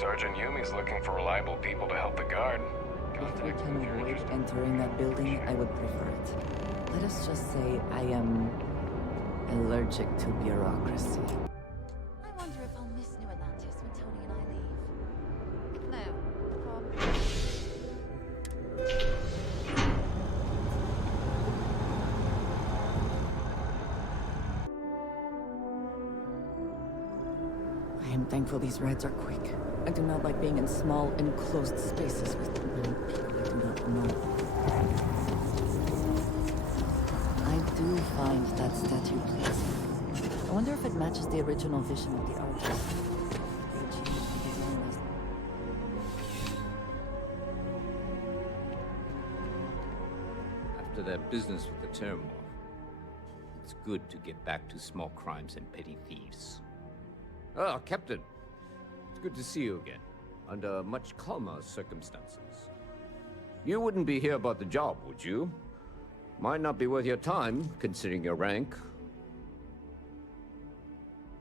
Sergeant Yumi's looking for reliable people to help the guard. If we can avoid entering that building, I would prefer it. Let us just say I am allergic to bureaucracy. I wonder if I'll miss New Atlantis when Tony and I leave. No, I am thankful these rides are quick. I do not like being in small, enclosed spaces with people I do not know. I do find that statue pleasing. I wonder if it matches the original vision of the artist. After that business with the turmoil, it's good to get back to small crimes and petty thieves. Ah, Captain. It's good to see you again, under much calmer circumstances. You wouldn't be here about the job, would you? Might not be worth your time, considering your rank.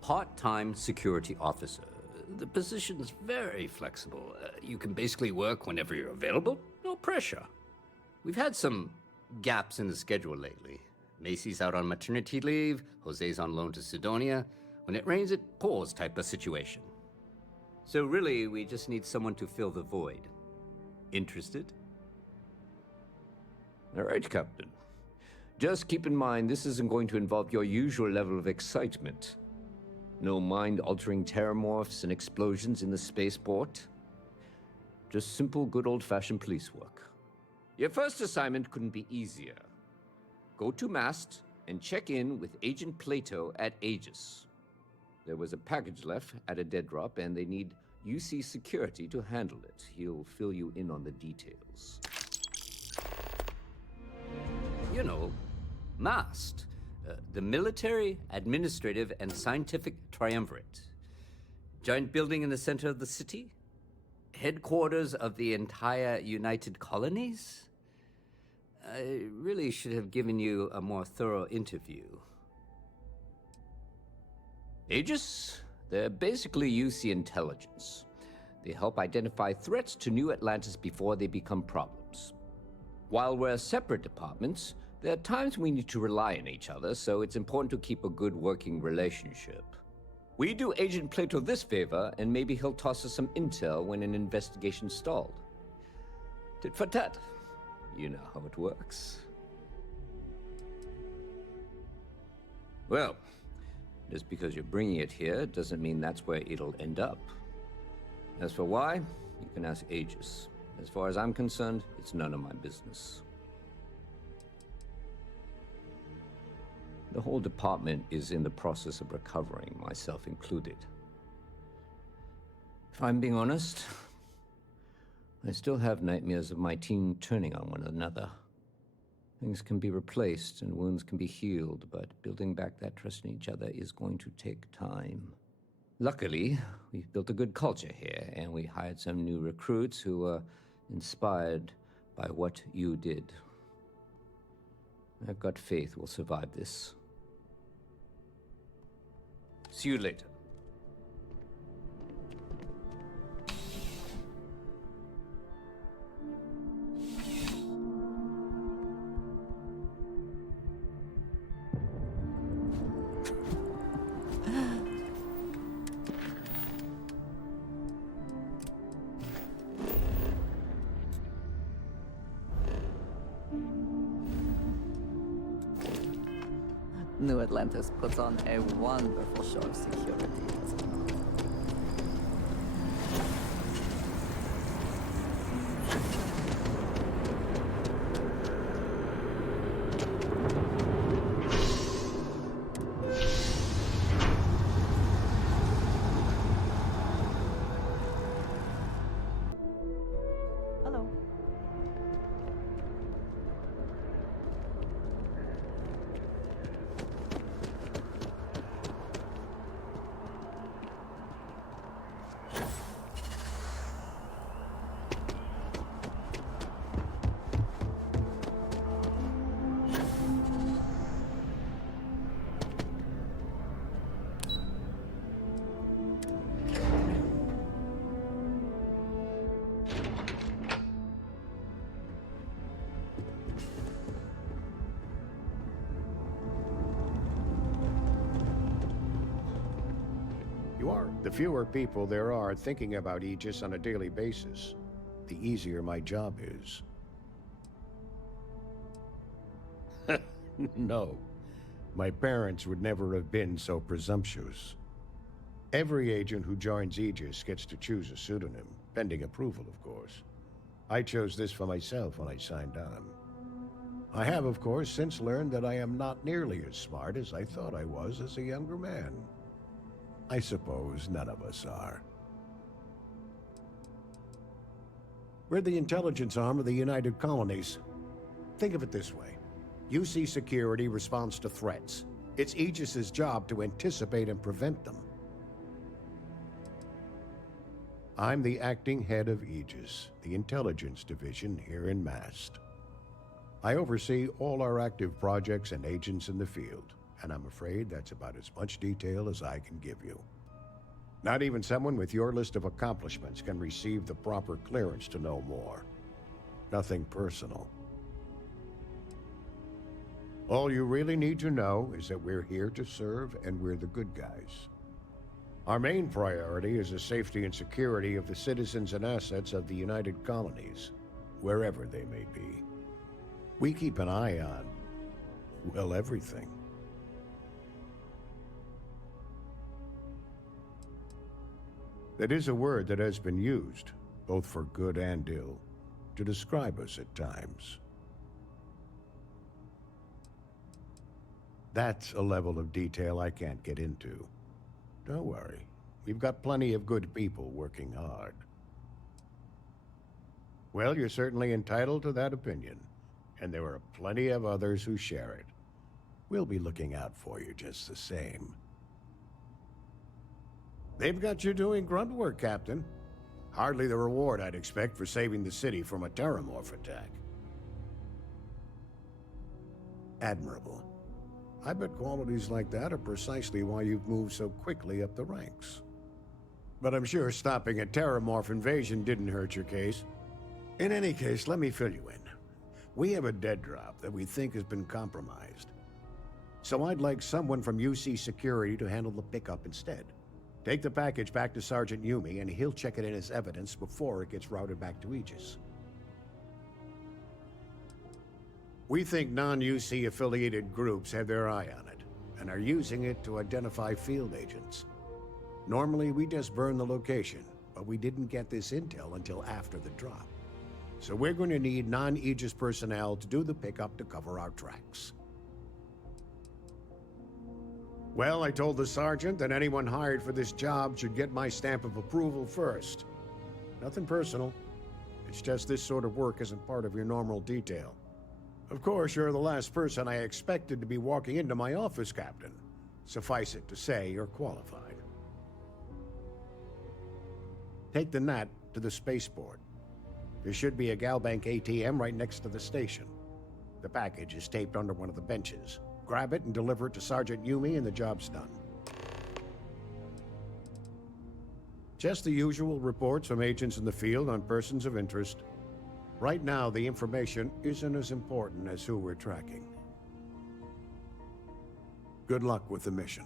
Part-time security officer. The position's very flexible. You can basically work whenever you're available. No pressure. We've had some gaps in the schedule lately. Macy's out on maternity leave, Jose's on loan to Sidonia. When it rains, it pours type of situation. So really, we just need someone to fill the void. Interested? All right, Captain. Just keep in mind, this isn't going to involve your usual level of excitement. No mind-altering terramorphs and explosions in the spaceport. Just simple, good old-fashioned police work. Your first assignment couldn't be easier. Go to Mast and check in with Agent Plato at Aegis. There was a package left at a dead drop, and they need UC security to handle it. He'll fill you in on the details. You know, MAST, the Military, Administrative, and Scientific Triumvirate. Giant building in the center of the city? Headquarters of the entire United Colonies? I really should have given you a more thorough interview. Aegis? They're basically UC intelligence. They help identify threats to New Atlantis before they become problems. While we're separate departments, there are times we need to rely on each other, so it's important to keep a good working relationship. We do Agent Plato this favor, and maybe he'll toss us some intel when an investigation's stalled. Tit for tat. You know how it works. Well, just because you're bringing it here doesn't mean that's where it'll end up. As for why, you can ask Aegis. As far as I'm concerned, it's none of my business. The whole department is in the process of recovering, myself included. If I'm being honest, I still have nightmares of my team turning on one another. Things can be replaced and wounds can be healed, but building back that trust in each other is going to take time. Luckily, we've built a good culture here, and we hired some new recruits who were inspired by what you did. I've got faith we'll survive this. See you later. New Atlantis puts on a wonderful show of security, does it not? Hello. You are. The fewer people there are thinking about Aegis on a daily basis, the easier my job is. No. My parents would never have been so presumptuous. Every agent who joins Aegis gets to choose a pseudonym, pending approval, of course. I chose this for myself when I signed on. I have, of course, since learned that I am not nearly as smart as I thought I was as a younger man. I suppose none of us are. We're the intelligence arm of the United Colonies. Think of it this way. UC Security responds to threats. It's Aegis's job to anticipate and prevent them. I'm the acting head of Aegis, the intelligence division here in Mast. I oversee all our active projects and agents in the field, and I'm afraid that's about as much detail as I can give you. Not even someone with your list of accomplishments can receive the proper clearance to know more. Nothing personal. All you really need to know is that we're here to serve and we're the good guys. Our main priority is the safety and security of the citizens and assets of the United Colonies, wherever they may be. We keep an eye on, well, everything. That is a word that has been used, both for good and ill, to describe us at times. That's a level of detail I can't get into. Don't worry, we've got plenty of good people working hard. Well, you're certainly entitled to that opinion, and there are plenty of others who share it. We'll be looking out for you just the same. They've got you doing grunt work, Captain. Hardly the reward I'd expect for saving the city from a terramorph attack. Admirable. I bet qualities like that are precisely why you've moved so quickly up the ranks. But I'm sure stopping a terramorph invasion didn't hurt your case. In any case, let me fill you in. We have a dead drop that we think has been compromised. So I'd like someone from UC Security to handle the pickup instead. Take the package back to Sergeant Yumi and he'll check it in as evidence before it gets routed back to Aegis. We think non-UC affiliated groups have their eye on it and are using it to identify field agents. Normally, we just burn the location, but we didn't get this intel until after the drop. So we're going to need non-Aegis personnel to do the pickup to cover our tracks. Well, I told the sergeant that anyone hired for this job should get my stamp of approval first. Nothing personal. It's just this sort of work isn't part of your normal detail. Of course, you're the last person I expected to be walking into my office, Captain. Suffice it to say, you're qualified. Take the Nat to the spaceport. There should be a Galbank ATM right next to the station. The package is taped under one of the benches. Grab it and deliver it to Sergeant Yumi and the job's done. Just the usual reports from agents in the field on persons of interest. Right now, the information isn't as important as who we're tracking. Good luck with the mission.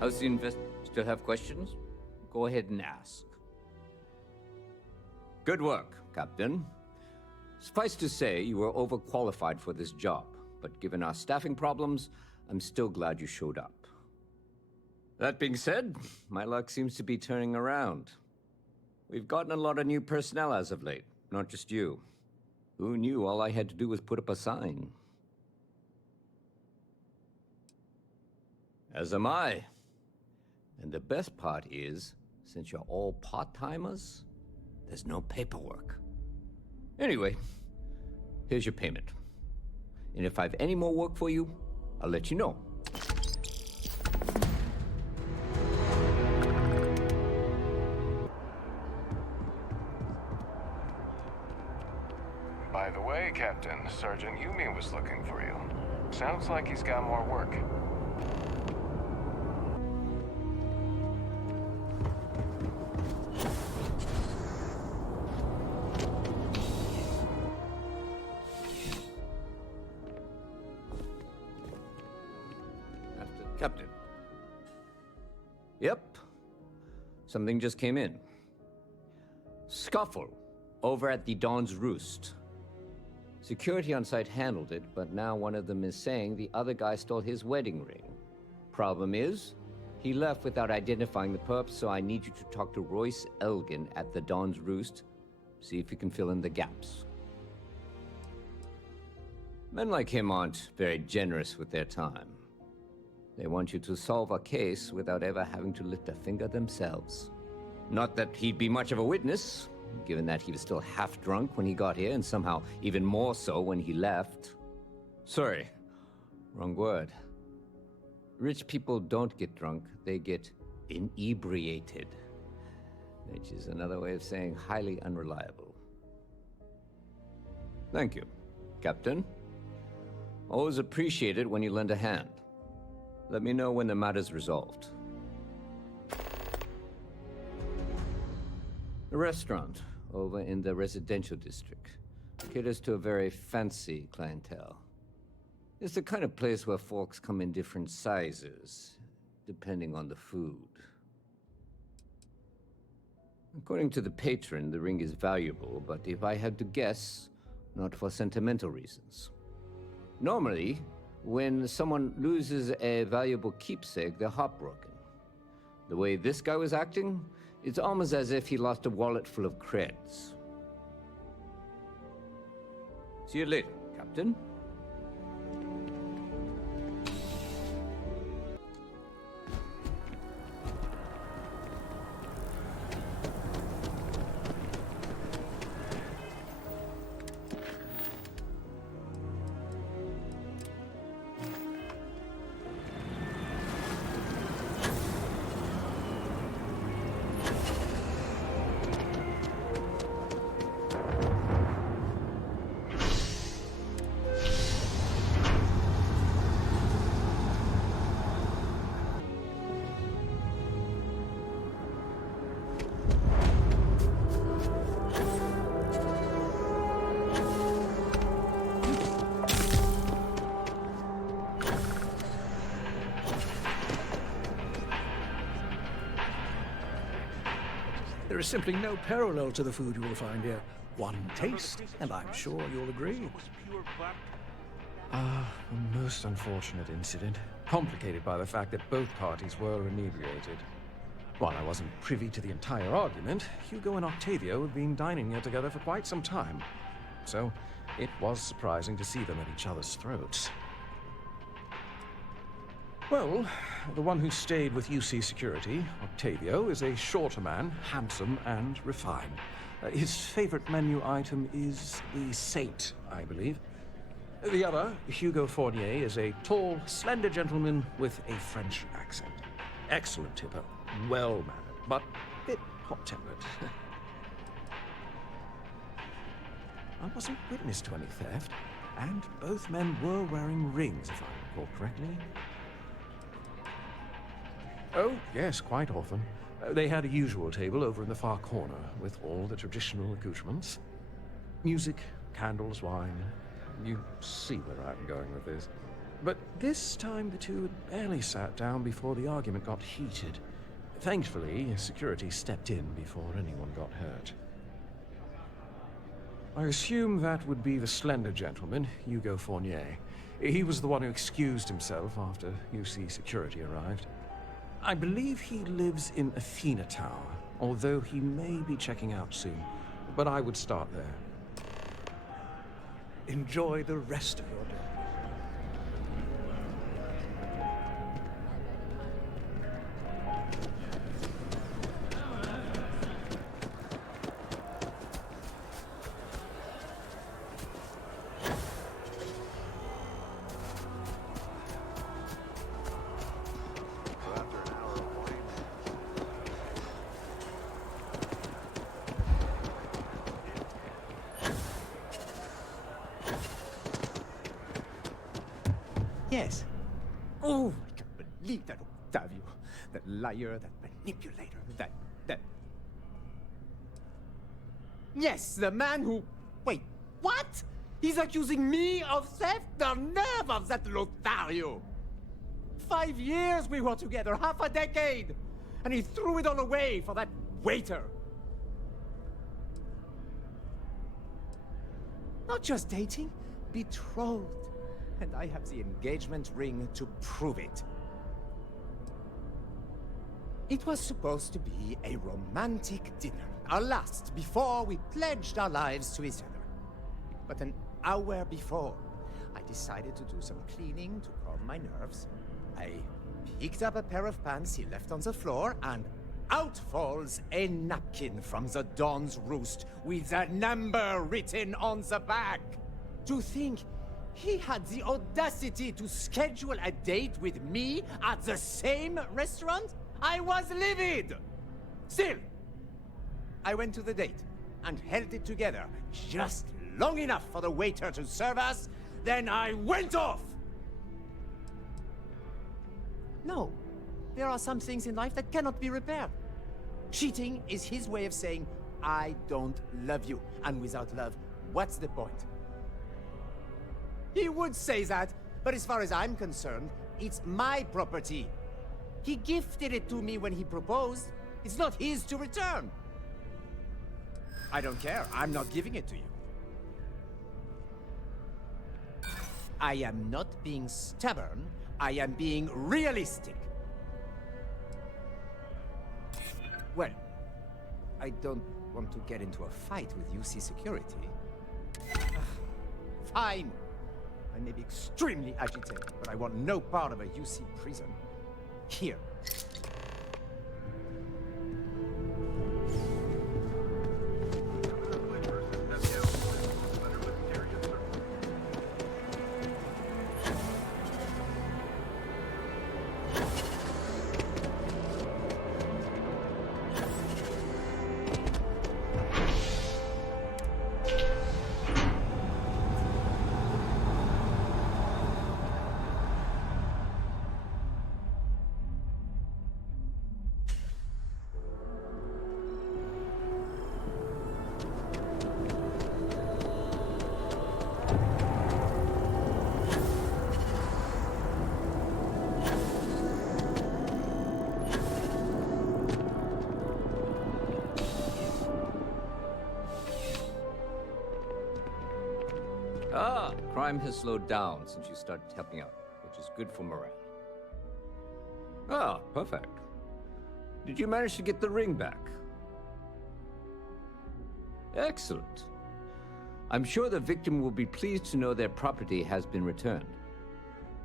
How's the investor? Still have questions? Go ahead and ask. Good work, Captain. Suffice to say, you were overqualified for this job, but given our staffing problems, I'm still glad you showed up. That being said, my luck seems to be turning around. We've gotten a lot of new personnel as of late, not just you. Who knew all I had to do was put up a sign? As am I. And the best part is, since you're all part-timers, there's no paperwork. Anyway, here's your payment. And if I have any more work for you, I'll let you know. By the way, Captain, Sergeant Yumi was looking for you. Sounds like he's got more work. Captain. Yep. Something just came in. Scuffle over at the Dawn's Roost. Security on site handled it, but now one of them is saying the other guy stole his wedding ring. Problem is, he left without identifying the perp, so I need you to talk to Royce Elgin at the Dawn's Roost. See if you can fill in the gaps. Men like him aren't very generous with their time. They want you to solve a case without ever having to lift a finger themselves. Not that he'd be much of a witness, given that he was still half drunk when he got here, and somehow even more so when he left. Sorry, wrong word. Rich people don't get drunk, they get inebriated. Which is another way of saying highly unreliable. Thank you, Captain. Always appreciate it when you lend a hand. Let me know when the matter's resolved. The restaurant over in the residential district caters to a very fancy clientele. It's the kind of place where folks come in different sizes, depending on the food. According to the patron, the ring is valuable, but if I had to guess, not for sentimental reasons. Normally, when someone loses a valuable keepsake, they're heartbroken. The way this guy was acting, it's almost as if he lost a wallet full of creds. See you later, Captain. There is simply no parallel to the food you will find here. One taste, and I'm sure you'll agree. A most unfortunate incident, complicated by the fact that both parties were inebriated. While I wasn't privy to the entire argument, Hugo and Octavio had been dining here together for quite some time. So, it was surprising to see them at each other's throats. Well, the one who stayed with UC Security, Octavio, is a shorter man, handsome and refined. His favorite menu item is the Saint, I believe. The other, Hugo Fournier, is a tall, slender gentleman with a French accent. Excellent tipper, well-mannered, but a bit hot-tempered. I wasn't witness to any theft, and both men were wearing rings, if I recall correctly. Oh, yes, quite often. They had a usual table over in the far corner, with all the traditional accoutrements. Music, candles, wine. You see where I'm going with this. But this time the two had barely sat down before the argument got heated. Thankfully, security stepped in before anyone got hurt. I assume that would be the slender gentleman, Hugo Fournier. He was the one who excused himself after UC security arrived. I believe he lives in Athena Tower, although he may be checking out soon. But I would start there. Enjoy the rest of your day. Yes. Oh, I can't believe that Octavio. That liar, that manipulator, that... Yes, the man who... Wait, what? He's accusing me of theft? The nerve of that Lothario! 5 years we were together, half a decade! And he threw it all away for that waiter! Not just dating, betrothed. And I have the engagement ring to prove it. It was supposed to be a romantic dinner, our last before we pledged our lives to each other. But an hour before, I decided to do some cleaning to calm my nerves. I picked up a pair of pants he left on the floor, and out falls a napkin from the Dawn's Roost with a number written on the back. To think he had the audacity to schedule a date with me at the same restaurant? I was livid! Still, I went to the date and held it together just long enough for the waiter to serve us, then I went off! No, there are some things in life that cannot be repaired. Cheating is his way of saying, I don't love you, and without love, what's the point? He would say that, but as far as I'm concerned, it's my property. He gifted it to me when he proposed. It's not his to return. I don't care. I'm not giving it to you. I am not being stubborn. I am being realistic. Well, I don't want to get into a fight with UC security. Fine. I may be extremely agitated, but I want no part of a UC prison. Here. Crime has slowed down since you started helping out, which is good for morale. Ah, perfect. Did you manage to get the ring back? Excellent. I'm sure the victim will be pleased to know their property has been returned.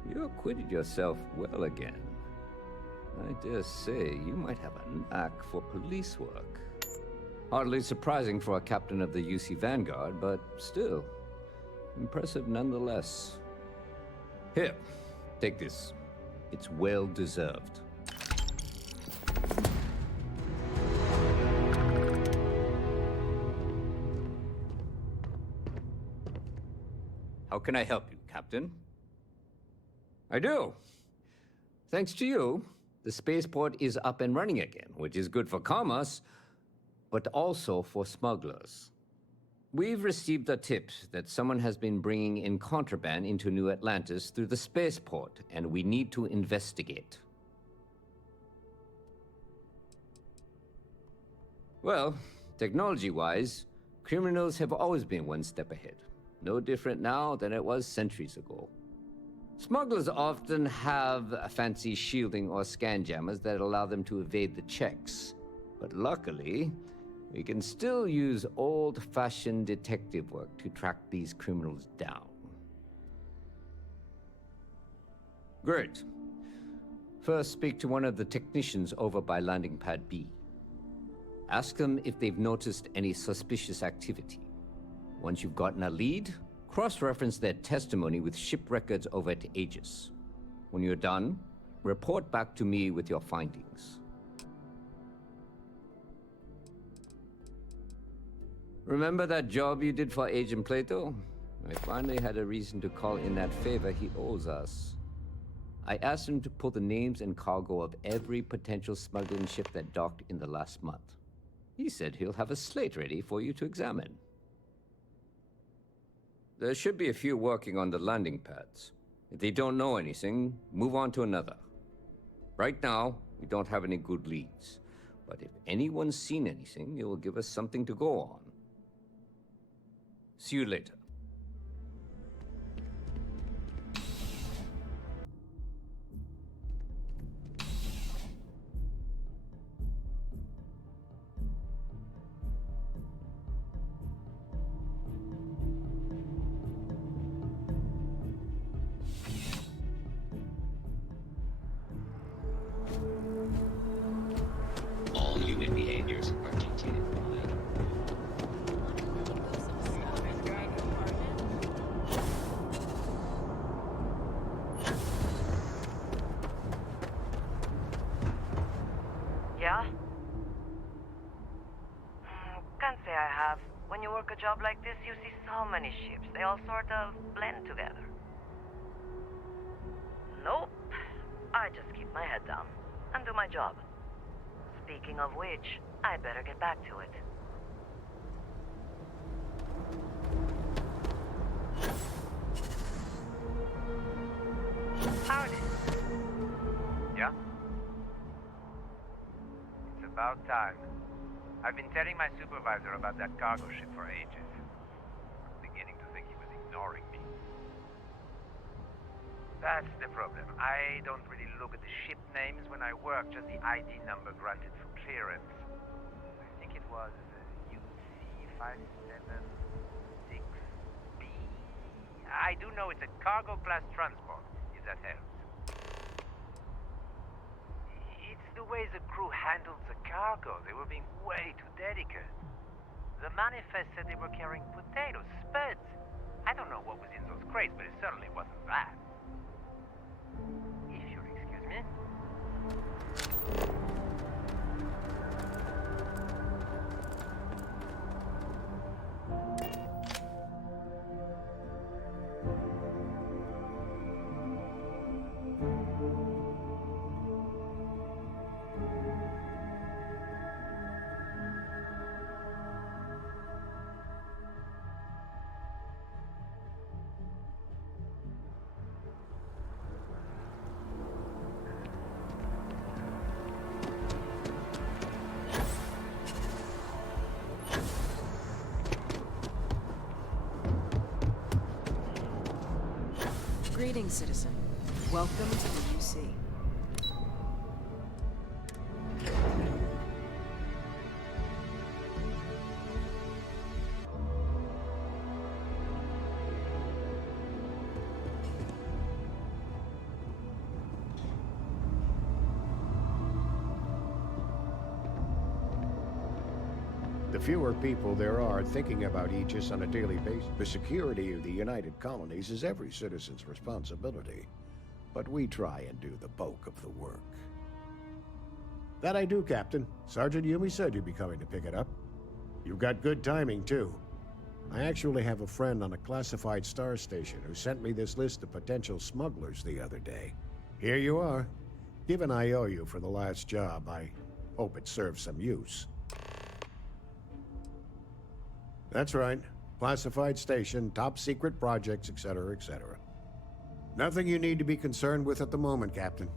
You acquitted yourself well again. I dare say you might have a knack for police work. Hardly surprising for a captain of the UC Vanguard, but still. Impressive nonetheless. Here, take this. It's well deserved. How can I help you, Captain? I do. Thanks to you, the spaceport is up and running again, which is good for commerce, but also for smugglers. We've received a tip that someone has been bringing in contraband into New Atlantis through the spaceport, and we need to investigate. Well, technology-wise, Criminals have always been one step ahead. No different now than it was centuries ago. Smugglers often have fancy shielding or scan jammers that allow them to evade the checks. But luckily, we can still use old-fashioned detective work to track these criminals down. Great. First, speak to one of the technicians over by landing pad B. Ask them if they've noticed any suspicious activity. Once you've gotten a lead, cross-reference their testimony with ship records over at Aegis. When you're done, report back to me with your findings. Remember that job you did for Agent Plato? I finally had a reason to call in that favor he owes us. I asked him to pull the names and cargo of every potential smuggling ship that docked in the last month. He said he'll have a slate ready for you to examine. There should be a few working on the landing pads. If they don't know anything, move on to another. Right now, we don't have any good leads. But if anyone's seen anything, it will give us something to go on. See you later. All human behaviors are dictated by Yeah? Can't say I have. When you work a job like this, you see so many ships. They all sort of blend together. Nope. I just keep my head down and do my job. Speaking of which, I better get back to it. Howdy. Yeah? It's about time. I've been telling my supervisor about that cargo ship for ages. I'm beginning to think he was ignoring me. That's the problem. I don't really look at the ship names when I work, just the ID number granted for clearance. I think it was UC576B. I do know it's a cargo class transport, if that helps. It's the way the crew handled the cargo. They were being way too delicate. The manifest said they were carrying potatoes, spuds. I don't know what was in those crates, but it certainly wasn't that. If you'll excuse me. Greetings, citizen. Welcome to the UC. The fewer people there are thinking about Aegis on a daily basis, the security of the United Colonies is every citizen's responsibility. But we try and do the bulk of the work. That I do, Captain. Sergeant Yumi said you'd be coming to pick it up. You've got good timing, too. I actually have a friend on a classified star station who sent me this list of potential smugglers the other day. Here you are. Given I owe you for the last job, I hope it serves some use. That's right. Classified station, top secret projects, etc., etc. Nothing you need to be concerned with at the moment, Captain.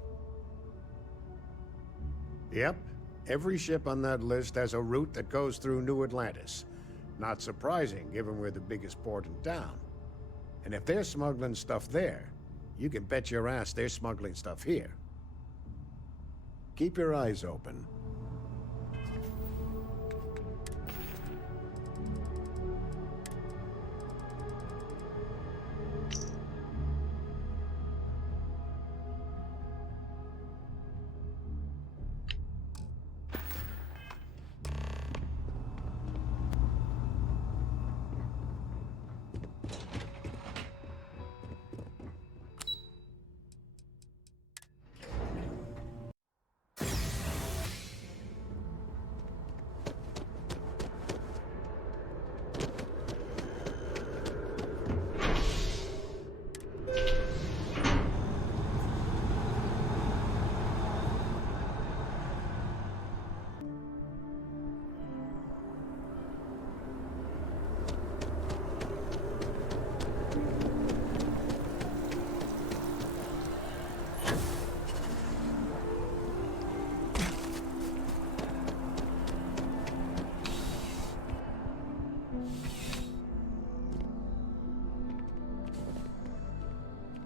Yep. Every ship on that list has a route that goes through New Atlantis. Not surprising, given we're the biggest port in town. And if they're smuggling stuff there, you can bet your ass they're smuggling stuff here. Keep your eyes open.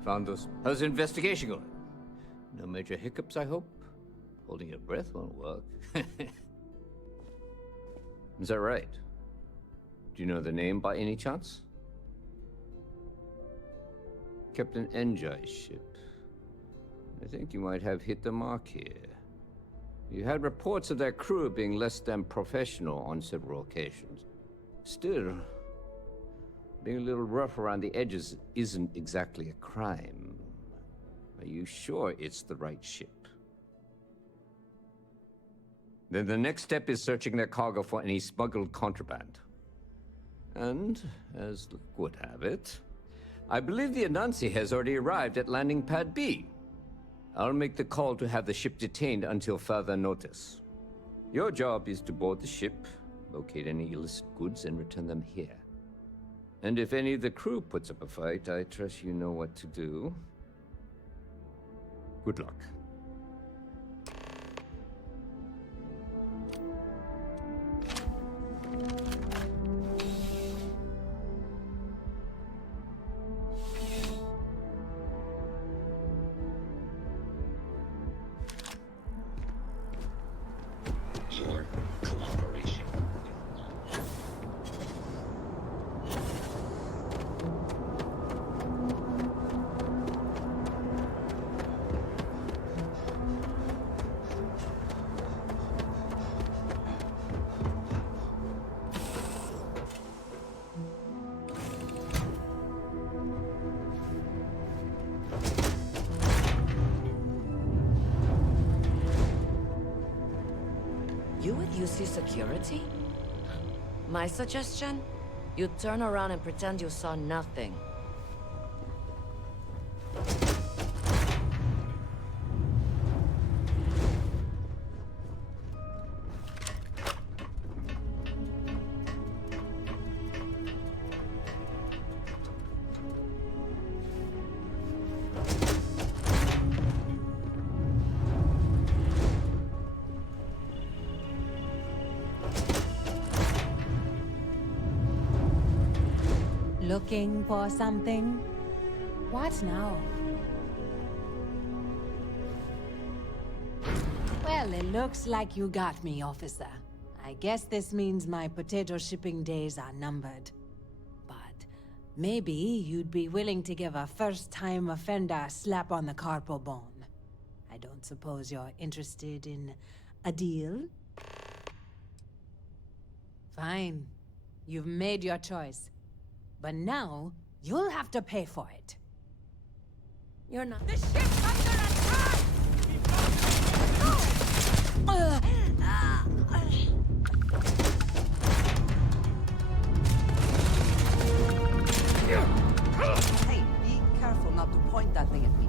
Found those. How's the investigation going? No major hiccups, I hope? Holding your breath won't work. Is that right? Do you know the name by any chance? Captain Enjai's ship. I think you might have hit the mark here. You had reports of their crew being less than professional on several occasions. Still, being a little rough around the edges isn't exactly a crime. Are you sure it's the right ship? Then the next step is searching their cargo for any smuggled contraband. And, as luck would have it, I believe the Anansi has already arrived at landing pad B. I'll make the call to have the ship detained until further notice. Your job is to board the ship, locate any illicit goods, and return them here. And if any of the crew puts up a fight, I trust you know what to do. Good luck. Your collaboration. You at UC Security? My suggestion? You turn around and pretend you saw nothing. Looking for something? What now? Well, it looks like you got me, officer. I guess this means my potato shipping days are numbered. But maybe you'd be willing to give a first-time offender a slap on the carpal bone. I don't suppose you're interested in a deal? Fine. You've made your choice. But now, you'll have to pay for it. You're not. The ship's under attack! Hey, be careful not to point that thing at me.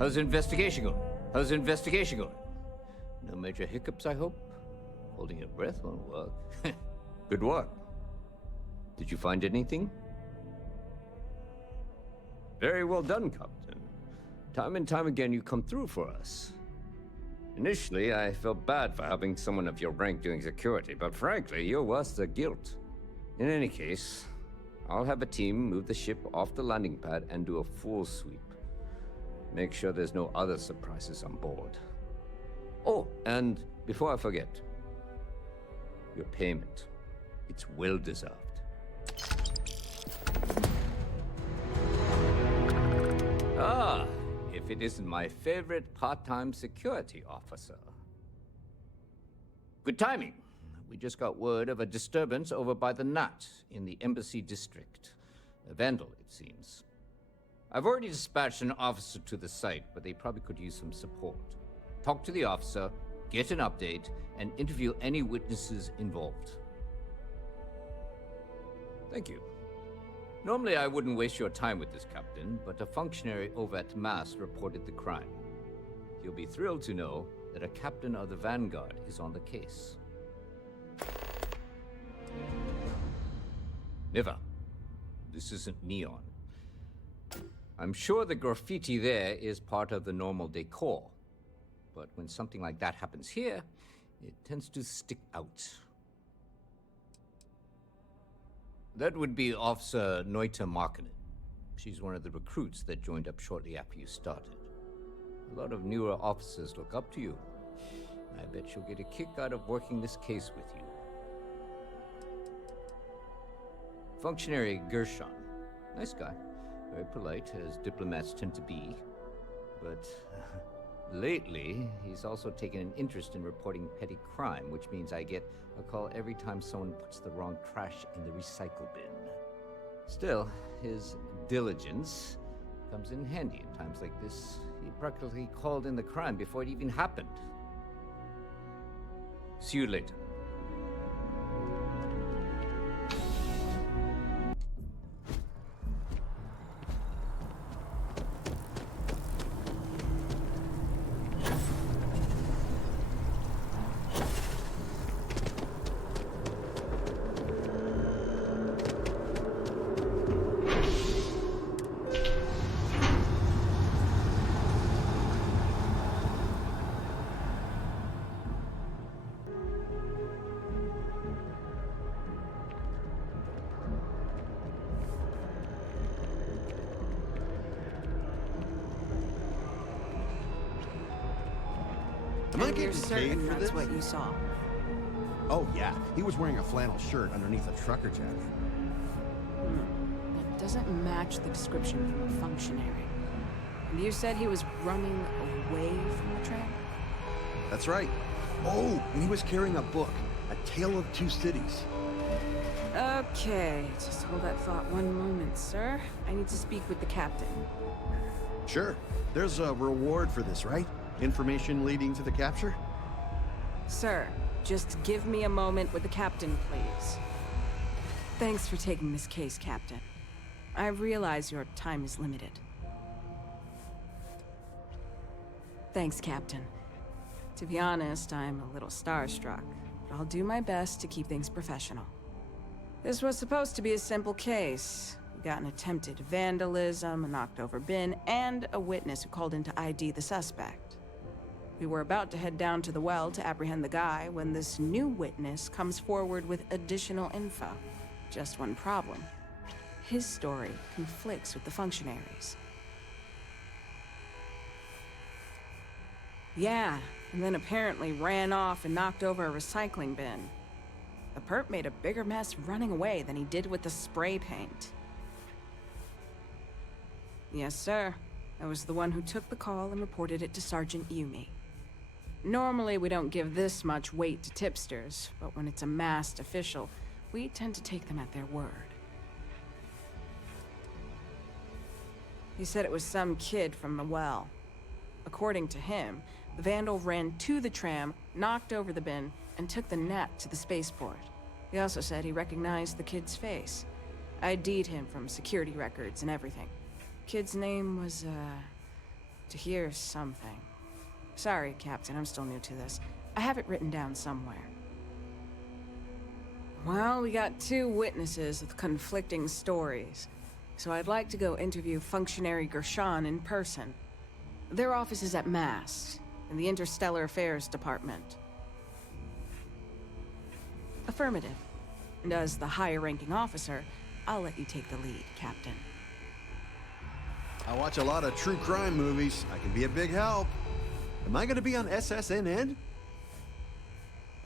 How's the investigation going? How's the investigation going? No major hiccups, I hope? Holding your breath won't work. Good work. Did you find anything? Very well done, Captain. Time and time again, you come through for us. Initially, I felt bad for having someone of your rank doing security, but frankly, you're worth the guilt. In any case, I'll have a team move the ship off the landing pad and do a full sweep. Make sure there's no other surprises on board. Oh, and before I forget, your payment. It's well deserved. Ah, if it isn't my favorite part-time security officer. Good timing. We just got word of a disturbance over by the Nut in the Embassy District. A vandal, it seems. I've already dispatched an officer to the site, but they probably could use some support. Talk to the officer, get an update, and interview any witnesses involved. Thank you. Normally I wouldn't waste your time with this, Captain, but a functionary over at MAST reported the crime. You'll be thrilled to know that a captain of the Vanguard is on the case. Never. This isn't neon. I'm sure the graffiti there is part of the normal decor, but when something like that happens here, it tends to stick out. That would be Officer Noita Markkinen. She's one of the recruits that joined up shortly after you started. A lot of newer officers look up to you. I bet she'll get a kick out of working this case with you. Functionary Gershon. Nice guy. Very polite, as diplomats tend to be. But lately, he's also taken an interest in reporting petty crime, which means I get a call every time someone puts the wrong trash in the recycle bin. Still, his diligence comes in handy in times like this. He practically called in the crime before it even happened. See you later. You're certain that's what you saw? Oh, yeah. He was wearing a flannel shirt underneath a trucker jacket. That doesn't match the description from the functionary. And you said he was running away from the tram? That's right. Oh, and he was carrying a book, A Tale of Two Cities. Okay, just hold that thought one moment, sir. I need to speak with the captain. Sure. There's a reward for this, right? Information leading to the capture? Sir, just give me a moment with the captain, please. Thanks for taking this case, Captain. I realize your time is limited. Thanks, Captain. To be honest, I'm a little starstruck, but I'll do my best to keep things professional. This was supposed to be a simple case. We got an attempted vandalism, a knocked-over bin, and a witness who called in to ID the suspect. We were about to head down to the well to apprehend the guy when this new witness comes forward with additional info. Just one problem. His story conflicts with the functionaries. Yeah, and then apparently ran off and knocked over a recycling bin. The perp made a bigger mess running away than he did with the spray paint. Yes, sir. I was the one who took the call and reported it to Sergeant Yumi. Normally, we don't give this much weight to tipsters, but when it's a masked official, we tend to take them at their word. He said it was some kid from the well. According to him, the vandal ran to the tram, knocked over the bin, and took the net to the spaceport. He also said he recognized the kid's face. ID'd him from security records and everything. Kid's name was, to hear something. Sorry, Captain, I'm still new to this. I have it written down somewhere. Well, we got two witnesses with conflicting stories. So I'd like to go interview Functionary Gershon in person. Their office is at Mast, in the Interstellar Affairs Department. Affirmative. And as the higher-ranking officer, I'll let you take the lead, Captain. I watch a lot of true crime movies. I can be a big help. Am I gonna be on SSNN?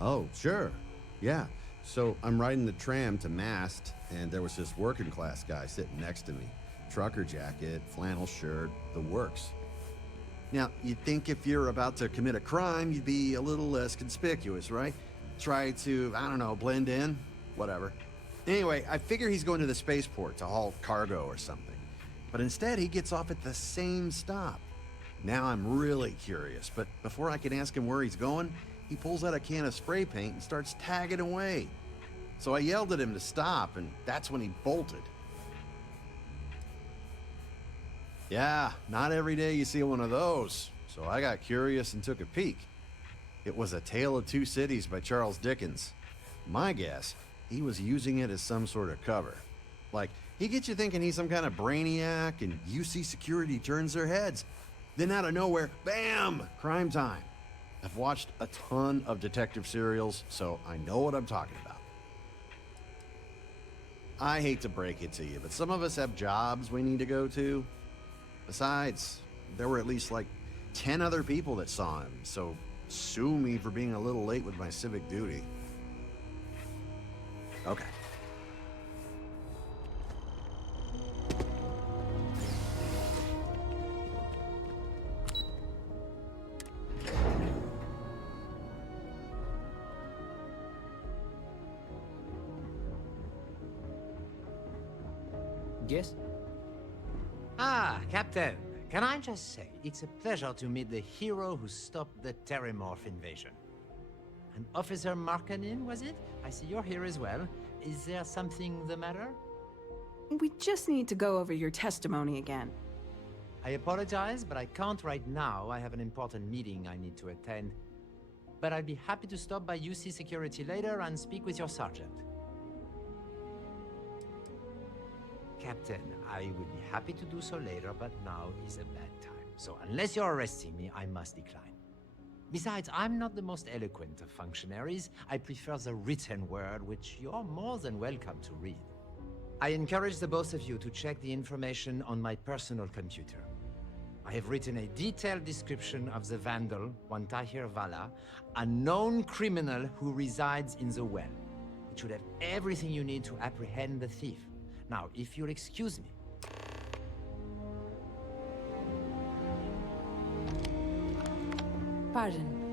Oh, sure. Yeah. So I'm riding the tram to Mast, and there was this working class guy sitting next to me. Trucker jacket, flannel shirt, the works. Now, you'd think if you're about to commit a crime, you'd be a little less conspicuous, right? Try to, I don't know, blend in? Whatever. Anyway, I figure he's going to the spaceport to haul cargo or something. But instead, he gets off at the same stop. Now I'm really curious, but before I can ask him where he's going, he pulls out a can of spray paint and starts tagging away. So I yelled at him to stop, and that's when he bolted. Yeah, not every day you see one of those, so I got curious and took a peek. It was A Tale of Two Cities by Charles Dickens. My guess, he was using it as some sort of cover. Like, he gets you thinking he's some kind of brainiac, and UC security turns their heads. Then out of nowhere, bam, crime time. I've watched a ton of detective serials, so I know what I'm talking about. I hate to break it to you, but some of us have jobs we need to go to. Besides, there were at least like 10 other people that saw him, so sue me for being a little late with my civic duty. Okay. Yes? Ah, Captain. Can I just say, it's a pleasure to meet the hero who stopped the Terramorph invasion. And Officer Markkanen, was it? I see you're here as well. Is there something the matter? We just need to go over your testimony again. I apologize, but I can't right now. I have an important meeting I need to attend. But I'd be happy to stop by UC Security later and speak with your sergeant. Captain, I would be happy to do so later, but now is a bad time. So unless you're arresting me, I must decline. Besides, I'm not the most eloquent of functionaries. I prefer the written word, which you're more than welcome to read. I encourage the both of you to check the information on my personal computer. I have written a detailed description of the vandal, Wantahir Vala, a known criminal who resides in the well. It should have everything you need to apprehend the thief. Now, if you'll excuse me. Pardon.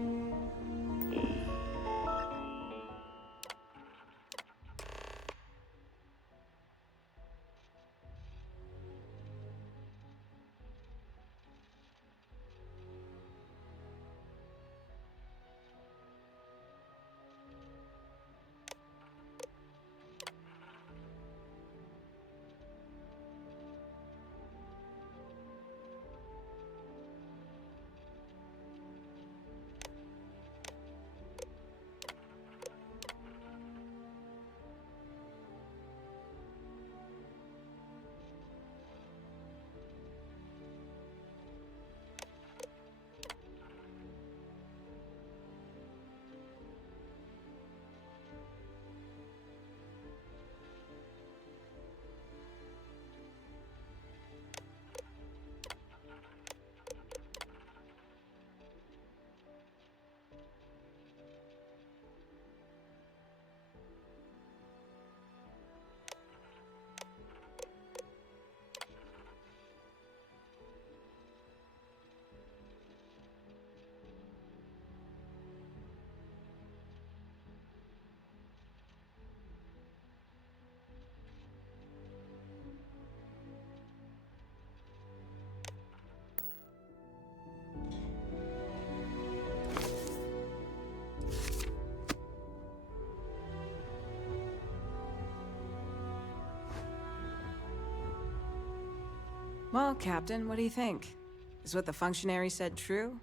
Well, Captain, what do you think? Is what the functionary said true?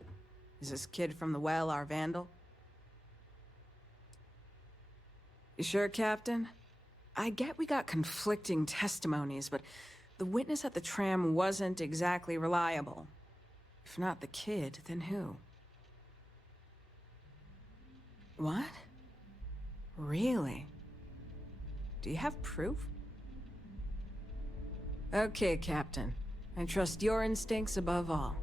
Is this kid from the well our vandal? You sure, Captain? I get we got conflicting testimonies, but the witness at the tram wasn't exactly reliable. If not the kid, then who? What? Really? Do you have proof? Okay, Captain. I trust your instincts above all.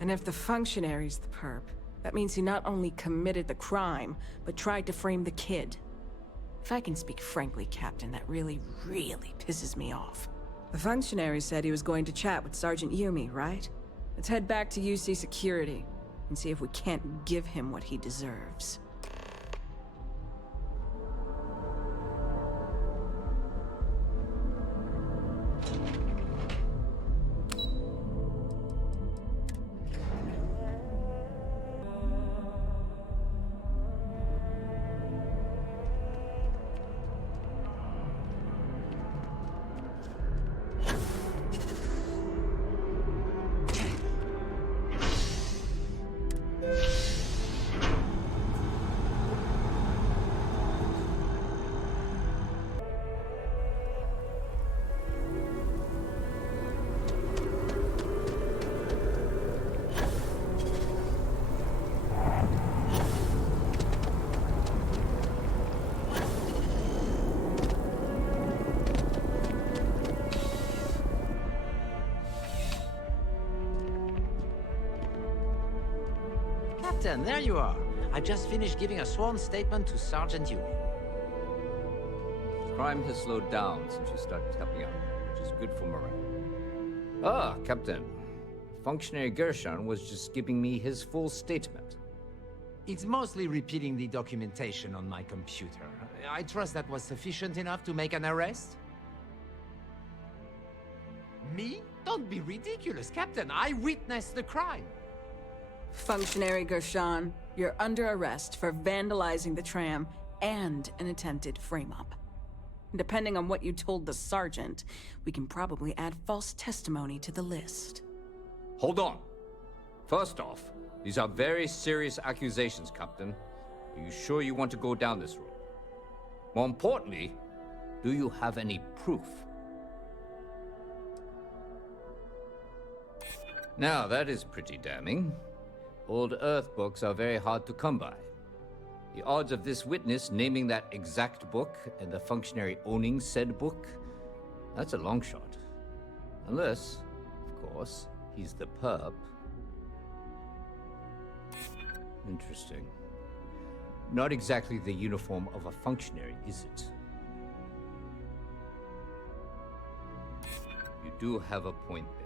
And if the functionary's the perp, that means he not only committed the crime, but tried to frame the kid. If I can speak frankly, Captain, that really pisses me off. The functionary said he was going to chat with Sergeant Yumi, right? Let's head back to UC Security and see if we can't give him what he deserves. Captain, there you are. I just finished giving a sworn statement to Sergeant Yumi. Crime has slowed down since you started helping out, which is good for morale. Ah, Captain. Functionary Gershon was just giving me his full statement. It's mostly repeating the documentation on my computer. I trust that was sufficient enough to make an arrest? Me? Don't be ridiculous, Captain. I witnessed the crime. Functionary Gershon, you're under arrest for vandalizing the tram and an attempted frame-up. Depending on what you told the sergeant, we can probably add false testimony to the list. Hold on. First off, these are very serious accusations, Captain. Are you sure you want to go down this road? More importantly, do you have any proof? Now, that is pretty damning. Old Earth books are very hard to come by. The odds of this witness naming that exact book and the functionary owning said book, that's a long shot. Unless, of course, he's the perp. Interesting. Not exactly the uniform of a functionary, is it? You do have a point there.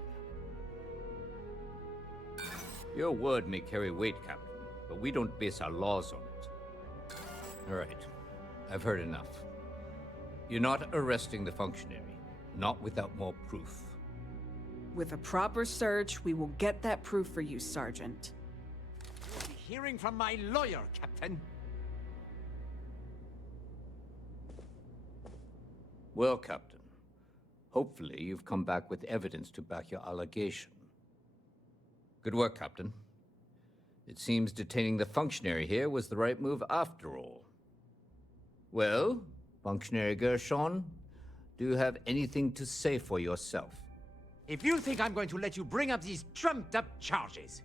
Your word may carry weight, Captain, but we don't base our laws on it. All right, I've heard enough. You're not arresting the functionary, not without more proof. With a proper search, we will get that proof for you, Sergeant. You'll be hearing from my lawyer, Captain. Well, Captain, hopefully you've come back with evidence to back your allegation. Good work, Captain. It seems detaining the functionary here was the right move after all. Well, Functionary Gershon, do you have anything to say for yourself? If you think I'm going to let you bring up these trumped-up charges...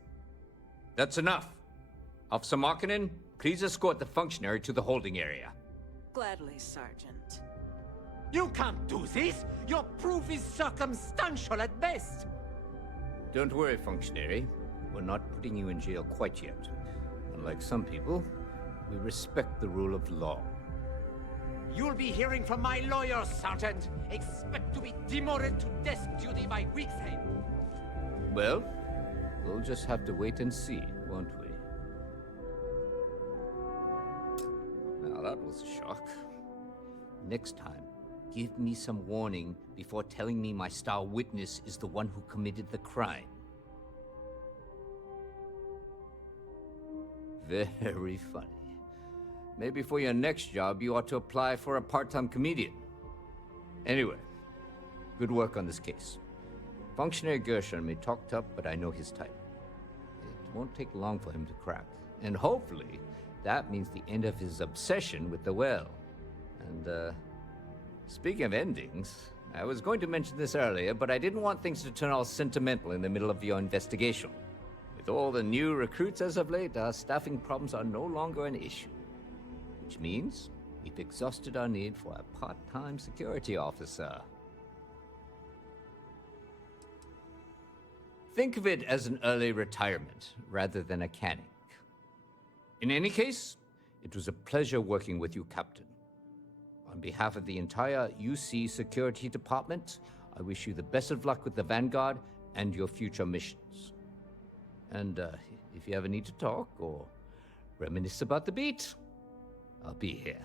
That's enough. Officer Markkinen, please escort the functionary to the holding area. Gladly, Sergeant. You can't do this! Your proof is circumstantial at best! Don't worry, functionary. We're not putting you in jail quite yet. Unlike some people, we respect the rule of law. You'll be hearing from my lawyer, Sergeant. Expect to be demoted to desk duty by week's end. Well, we'll just have to wait and see, won't we? Now that was a shock. Next time, give me some warning before telling me my star witness is the one who committed the crime. Very funny. Maybe for your next job, you ought to apply for a part-time comedian. Anyway, good work on this case. Functionary Gershon may talk tough, but I know his type. It won't take long for him to crack. And hopefully, that means the end of his obsession with the well. And, speaking of endings, I was going to mention this earlier, but I didn't want things to turn all sentimental in the middle of your investigation. With all the new recruits as of late, our staffing problems are no longer an issue. Which means we've exhausted our need for a part-time security officer. Think of it as an early retirement rather than a canning. In any case, it was a pleasure working with you, Captain. On behalf of the entire UC Security Department, I wish you the best of luck with the Vanguard and your future missions. And if you ever need to talk or reminisce about the beat, I'll be here.